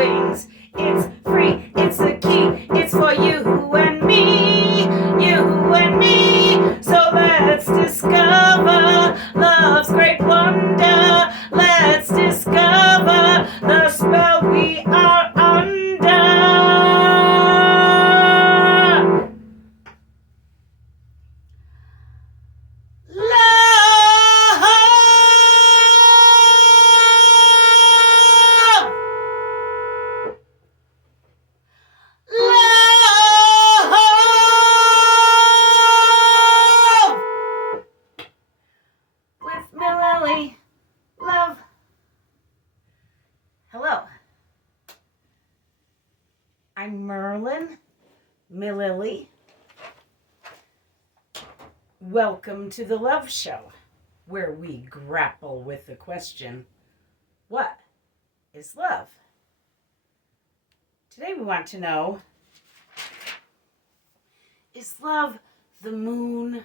wings. It's free, it's the key, it's for you and me, you and me. So let's discover love's great wonder. Let's discover the spell we are under. With Mililli, love. Hello, I'm Merlin, Mililli. Welcome to the Love Show, where we grapple with the question, what is love? Today we want to know, is love the moon?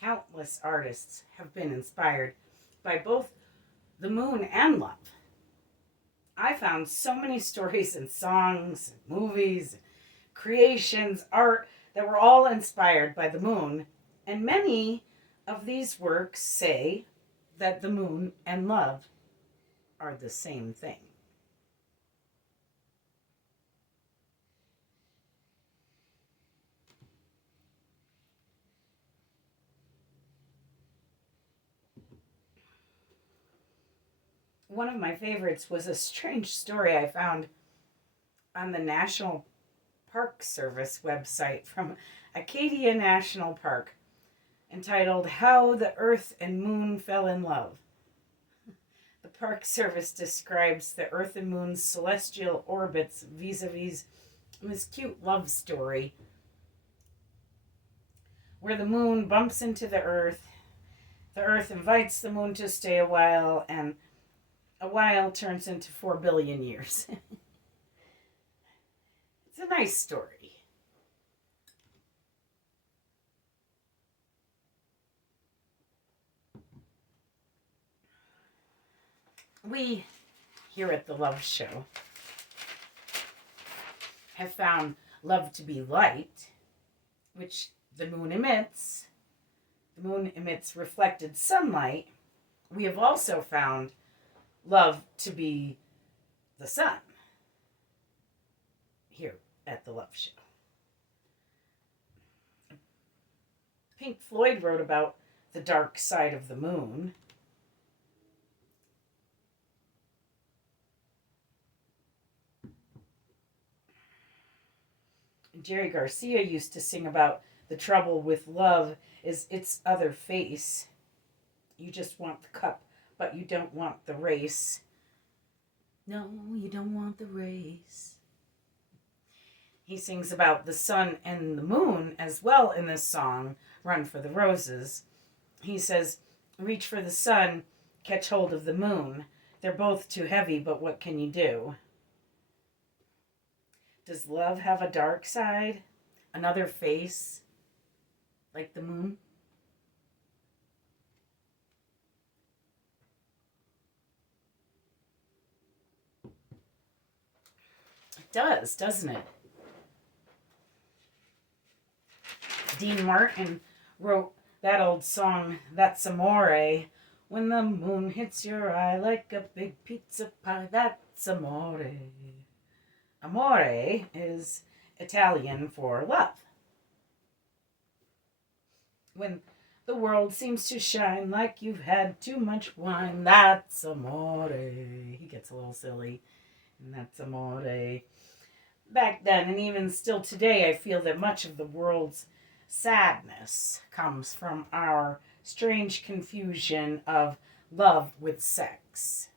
Countless artists have been inspired by both the moon and love. I found so many stories and songs, and movies, creations, art that were all inspired by the moon, and many of these works say that the moon and love are the same thing. One of my favorites was a strange story I found on the National Park Service website from Acadia National Park, entitled How the Earth and Moon Fell in Love. The Park Service describes the Earth and Moon's celestial orbits vis-a-vis this cute love story where the moon bumps into the Earth invites the moon to stay a while, and a while turns into 4 billion years. It's a nice story. We, here at the Love Show, have found love to be light, which the moon emits. The moon emits reflected sunlight. We have also found love to be the sun, here at the Love Show. Pink Floyd wrote about the dark side of the moon. Jerry Garcia used to sing about the trouble with love is its other face. You just want the cup, but you don't want the race. No, you don't want the race. He sings about the sun and the moon as well in this song, Run for the Roses. He says, reach for the sun, catch hold of the moon. They're both too heavy, but what can you do? Does love have a dark side? Another face? Like the moon? It does, doesn't it? Dean Martin wrote that old song, That's Amore. When the moon hits your eye like a big pizza pie, that's amore. Amore is Italian for love. When the world seems to shine like you've had too much wine, that's amore. He gets a little silly, and that's amore. Back then, and even still today, I feel that much of the world's sadness comes from our strange confusion of love with sex.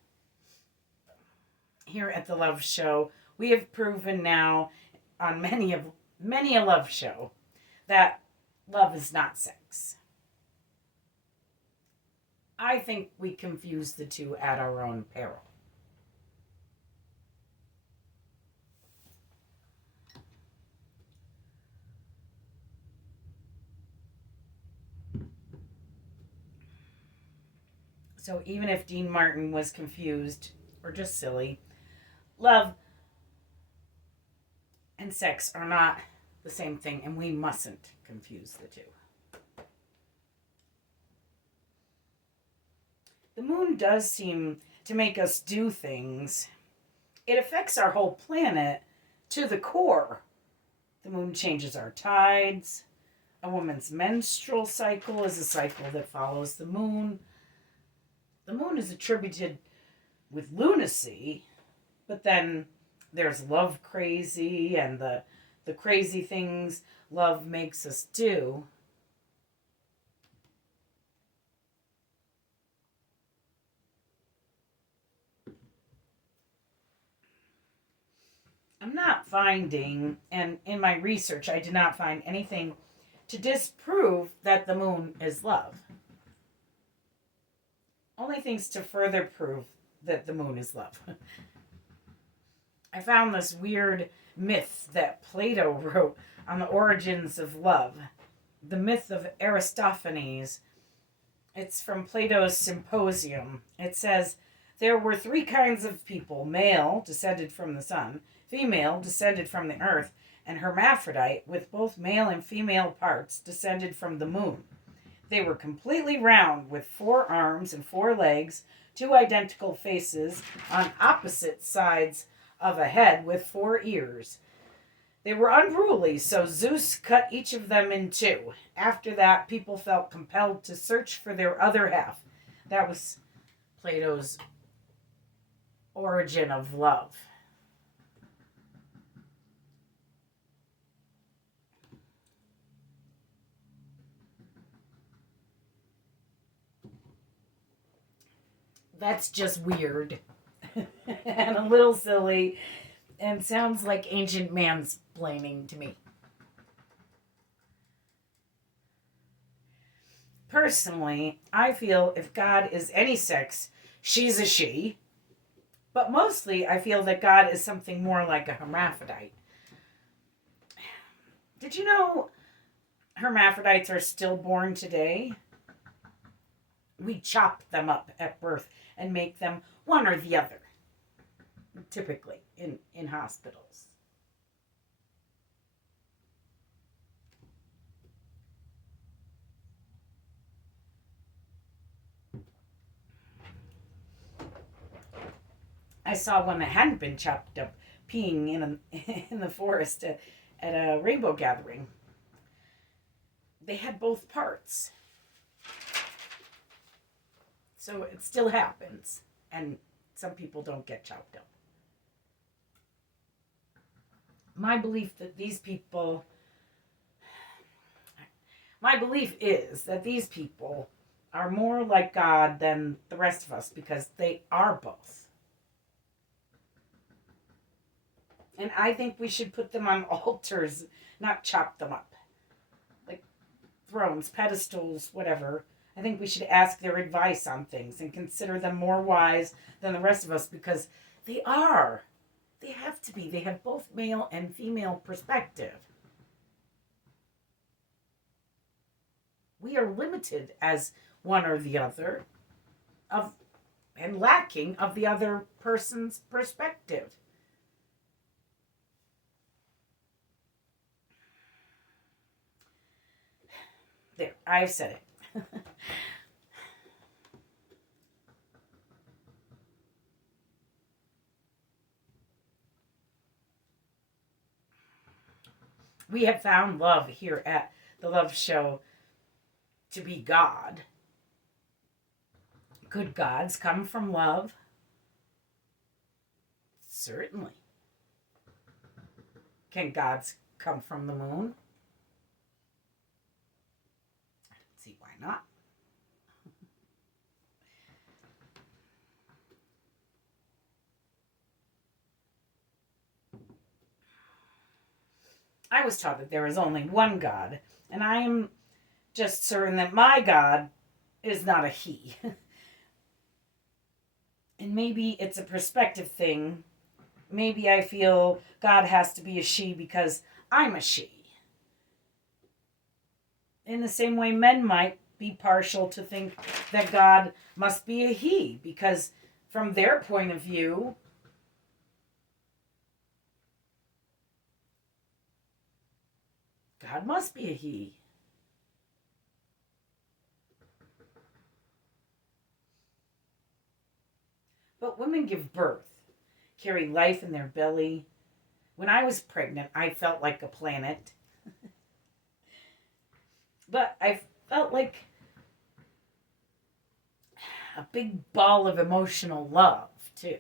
Here at the Love Show, we have proven now on many a love show that love is not sex. I think we confuse the two at our own peril. So even if Dean Martin was confused or just silly, love and sex are not the same thing, and we mustn't confuse the two. The moon does seem to make us do things. It affects our whole planet to the core. The moon changes our tides. A woman's menstrual cycle is a cycle that follows the moon. The moon is attributed with lunacy, but then there's love crazy and the crazy things love makes us do. I'm not finding, and in my research, I did not find anything to disprove that the moon is love. Only things to further prove that the moon is love. I found this weird myth that Plato wrote on the origins of love. The myth of Aristophanes. It's from Plato's Symposium. It says, there were three kinds of people: male, descended from the sun; female, descended from the earth; and hermaphrodite, with both male and female parts, descended from the moon. They were completely round, with 4 arms and 4 legs, 2 identical faces on opposite sides of a head with 4 ears. They were unruly, so Zeus cut each of them in 2. After that, people felt compelled to search for their other half. That was Plato's Origin of Love. That's just weird and a little silly and sounds like ancient mansplaining to me. Personally, I feel if God is any sex, she's a she. But mostly, I feel that God is something more like a hermaphrodite. Did you know hermaphrodites are still born today? We chop them up at birth and make them one or the other, typically in hospitals. I saw one that hadn't been chopped up peeing in the forest at a rainbow gathering. They had both parts. So it still happens, and some people don't get chopped up. My belief is that these people are more like God than the rest of us because they are both. And I think we should put them on altars, not chop them up. Like thrones, pedestals, whatever. I think we should ask their advice on things and consider them more wise than the rest of us because they are. They have to be. They have both male and female perspective. We are limited as one or the other of and lacking of the other person's perspective. There, I've said it. We have found love here at the Love Show to be God. Could gods come from love? Certainly. Can gods come from the moon? I don't see why not. I was taught that there is only one God, and I am just certain that my God is not a he. And maybe it's a perspective thing. Maybe I feel God has to be a she because I'm a she. In the same way men might be partial to think that God must be a he, because from their point of view, God must be a he. But women give birth, carry life in their belly. When I was pregnant, I felt like a planet. But I felt like a big ball of emotional love, too.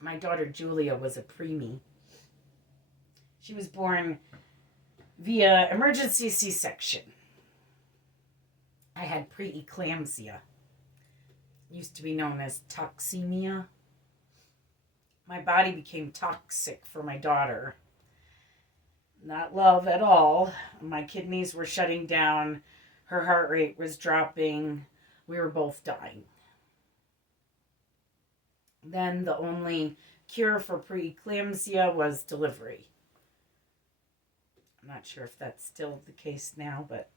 My daughter Julia was a preemie. She was born via emergency C-section. I had preeclampsia. Used to be known as toxemia. My body became toxic for my daughter. Not love at all. My kidneys were shutting down. Her heart rate was dropping. We were both dying. Then the only cure for preeclampsia was delivery. I'm not sure if that's still the case now, but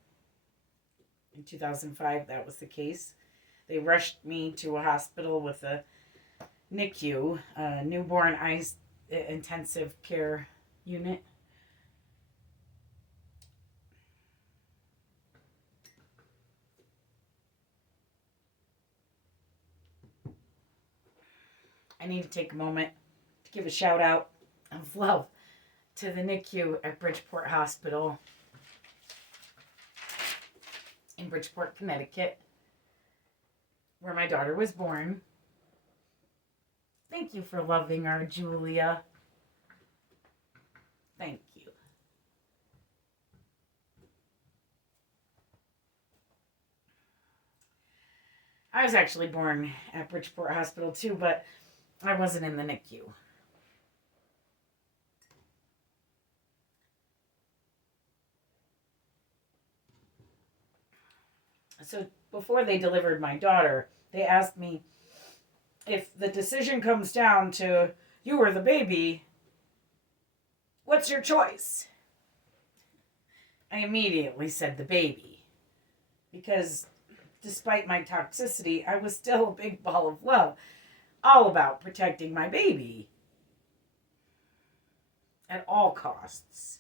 in 2005 that was the case. They rushed me to a hospital with a NICU, a newborn intensive care unit. I need to take a moment to give a shout out of love to the NICU at Bridgeport Hospital in Bridgeport, Connecticut, where my daughter was born. Thank you for loving our Julia. Thank you. I was actually born at Bridgeport Hospital too, but I wasn't in the NICU. So before they delivered my daughter, they asked me, if the decision comes down to you or the baby, what's your choice? I immediately said the baby, because despite my toxicity, I was still a big ball of love, all about protecting my baby at all costs.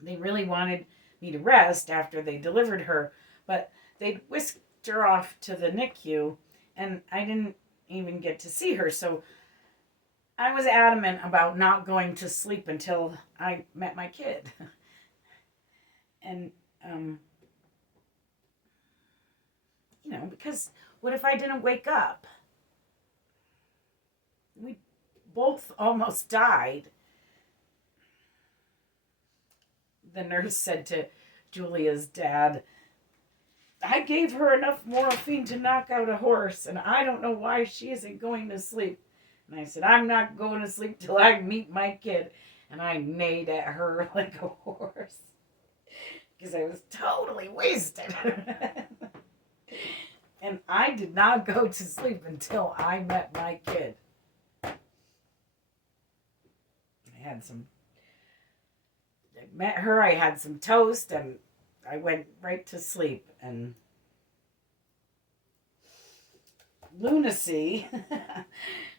They really wanted me to rest after they delivered her, but they whisked her off to the NICU, and I didn't even get to see her, so I was adamant about not going to sleep until I met my kid. And, because what if I didn't wake up? We both almost died. The nurse said to Julia's dad, I gave her enough morphine to knock out a horse, and I don't know why she isn't going to sleep. And I said, I'm not going to sleep till I meet my kid. And I neighed at her like a horse, because I was totally wasted. And I did not go to sleep until I met my kid. I met her, I had some toast, and I went right to sleep. And lunacy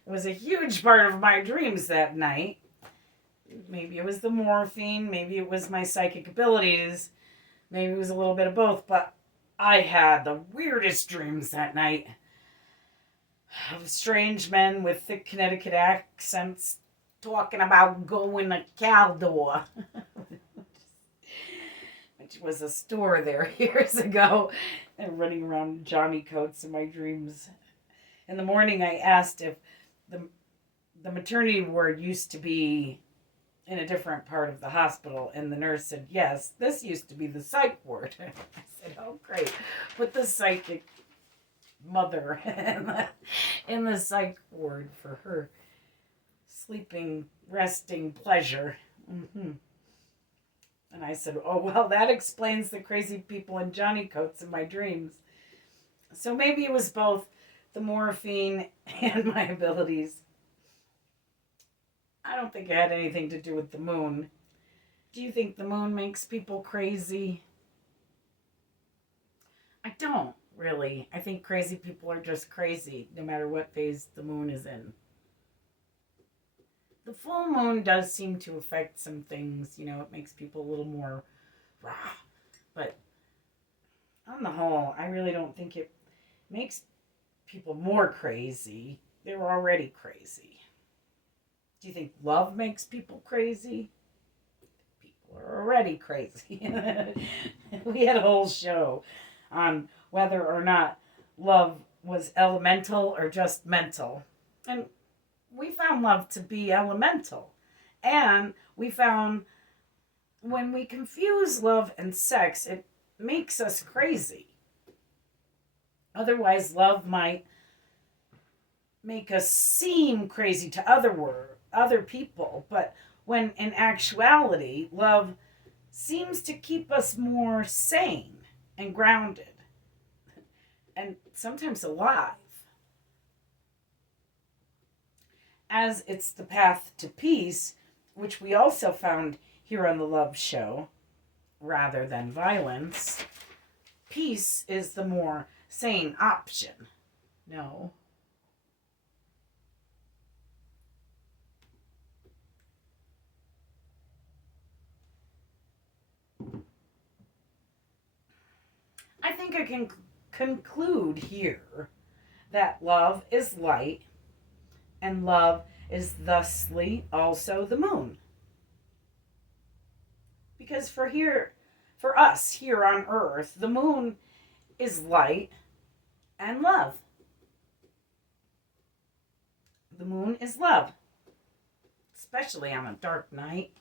was a huge part of my dreams that night. Maybe it was the morphine, maybe it was my psychic abilities, maybe it was a little bit of both, but I had the weirdest dreams that night. Of strange men with thick Connecticut accents talking about going to Caldor, which was a store there years ago, and running around Johnny Coats in my dreams. In the morning, I asked if the maternity ward used to be in a different part of the hospital, and the nurse said, yes, this used to be the psych ward. I said, oh, great. Put the psychic mother in the psych ward for her sleeping, resting pleasure. Mm-hmm. And I said, oh, well, that explains the crazy people in Johnny Coats in my dreams. So maybe it was both the morphine and my abilities. I don't think it had anything to do with the moon. Do you think the moon makes people crazy? I don't really. I think crazy people are just crazy no matter what phase the moon is in. The full moon does seem to affect some things. It makes people a little more rah. But on the whole, I really don't think it makes people more crazy. They were already crazy. Do you think love makes people crazy? People are already crazy. We had a whole show on whether or not love was elemental or just mental. And we found love to be elemental. And we found when we confuse love and sex, it makes us crazy. Otherwise, love might make us seem crazy to other people. But when in actuality, love seems to keep us more sane and grounded. And sometimes alive. As it's the path to peace, which we also found here on the Love Show, rather than violence, peace is the more sane option. No. I think I can conclude here that love is light, and love is thusly also the moon. Because for us here on Earth, the moon is light and love. The moon is love, especially on a dark night.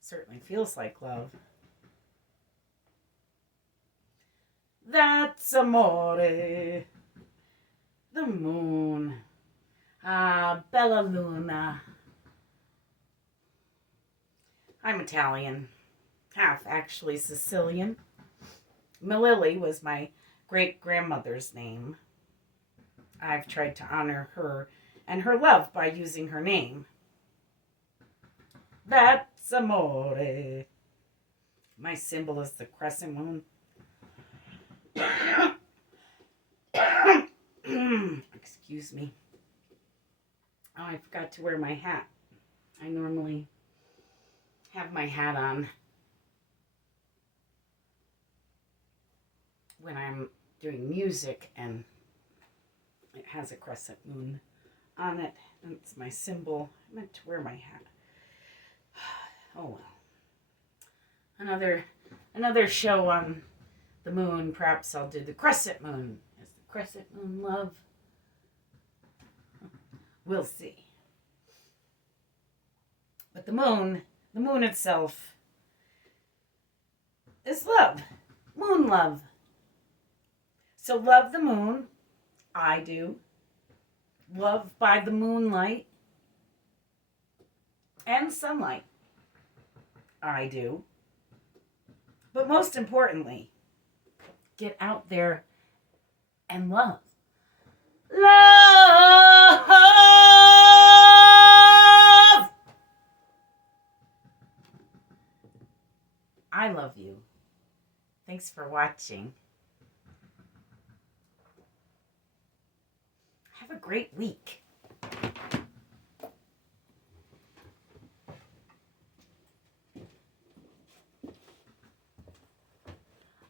Certainly feels like love. That's amore. The moon. Ah, Bella Luna. I'm Italian, half actually Sicilian. Mililli was my great-grandmother's name. I've tried to honor her and her love by using her name. That's amore. My symbol is the crescent moon. Excuse me. Oh, I forgot to wear my hat. I normally have my hat on when I'm doing music, and it has a crescent moon on it, and it's my symbol. I meant to wear my hat. Oh well. Another show on the moon. Perhaps I'll do the crescent moon. Is the crescent moon love? We'll see. But the moon itself is love. Moon love. So love the moon. I do. Love by the moonlight and sunlight. I do. But most importantly, get out there and love. Love! I love you. Thanks for watching. Have a great week.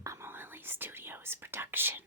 A Mililli Studios production.